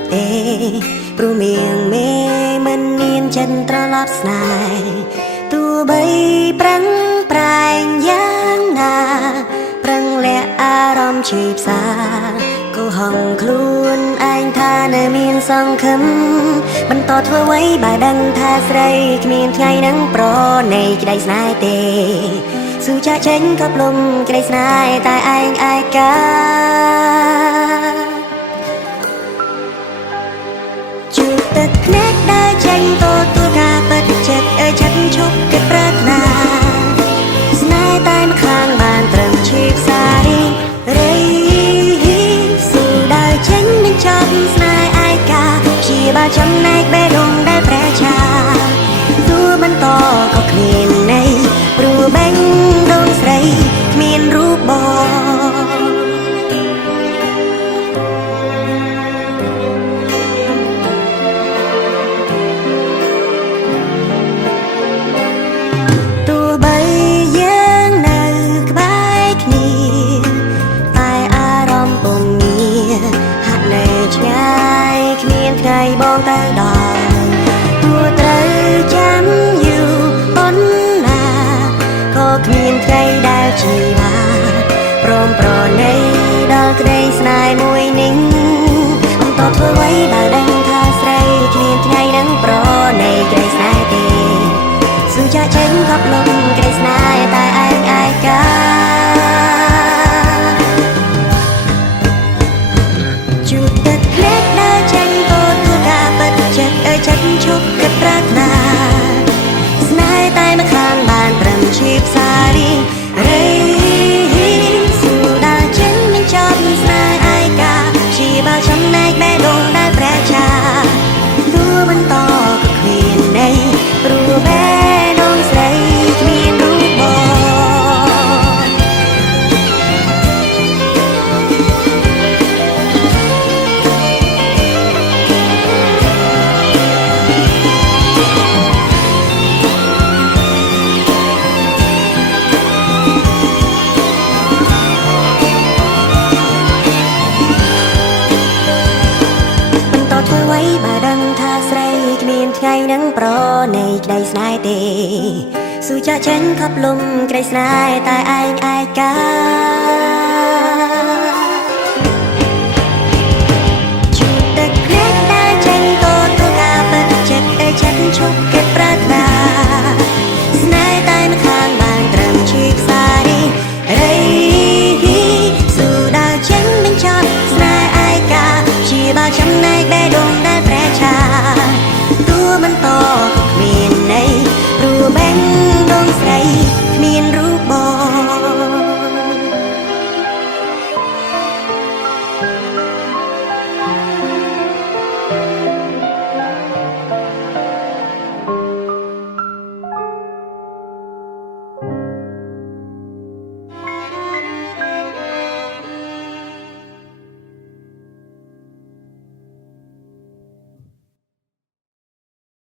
ចទេព្រោះមៀងមេមិនមានចិនត្រឡប់ស្នេហ៍ទោះបីប្រឹងប្រែងយ៉ាងណាប្រឹងលាក់អារម្មណ៍ឈឺផ្សាក៏ហងខ្លួនឯងថានៅមានសង្ឃឹមបន្តធ្វើអ្វីបើដឹងថាស្រីគ្មានថ្ងៃនឹងប្រណីក្តីស្នេហ៍ទេស៊ូចាក់ចេញក៏ផ្លុំក្តីស្នេហ៍តែឯងឯកាជួបទឹកភ្នែកដើរចេញទទួលការពិតចិត្តចិត្តឈប់គិតប្រាថ្នាស្នេហ៍តែម្ខាងបានត្រឹមឈឺផ្សារីស៊ូដើរចេញមិនចប់ស្នេហ៍ឯកាព្យាបាលចំណែកបេះដូងដែលប្រែឆាទោះបន្តក៏គ្មានន័យព្រោះបេះដូងស្រីគ្មានរូបបងថ្ងៃបងទៅដល់ទោះត្រូវចាំយូរប៉ុណ្ណាក៏គ្មានថ្ងៃដែលជីវ៉ាព្រមប្រណីដល់ក្តីស្នេហ៍មួយនេះបន្តធ្វើអ្វីបើដឹងថាស្រីគ្មានថ្ងៃនឹងប្រណីក្តីស្នេហ៍ទេស៊ូចាក់ចេញក៏ផ្លុំក្តីស្នេហ៍តែឯងឯកាជួបទឹកភ្នែកដើរចេញចិត្តឈប់គិតប្រាថ្នាស្នេហ៍តែម្ខាងបានត្រឹមឈឺផ្សារីស៊ូដើរចេញមិនចប់ស្នេហ៍ឯកាព្យាបាលចំណែកបេះដូងដែលប្រែឆាទោះបន្តក៏គ្មានន័យព្រោះបេះដូងស្រីគ្មានរូបបងធ្វើអ្វីបើដឹងថាស្រីគ្មានថ្ងៃនឹងប្រណីក្តីស្នេហ៍ទេស៊ូចាក់ចេញខប់លំក្តីស្នេហ៍តែឯងឯកា